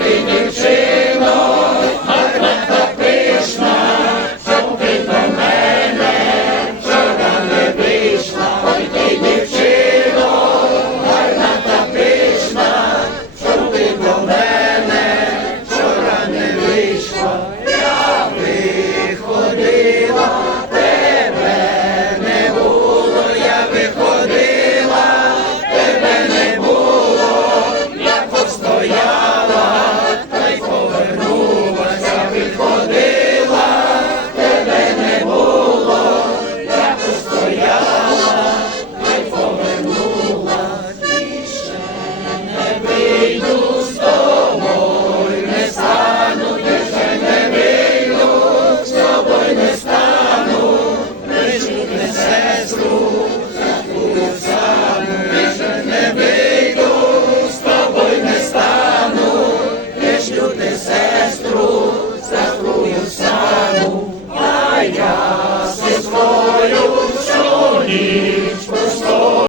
Alegria. this.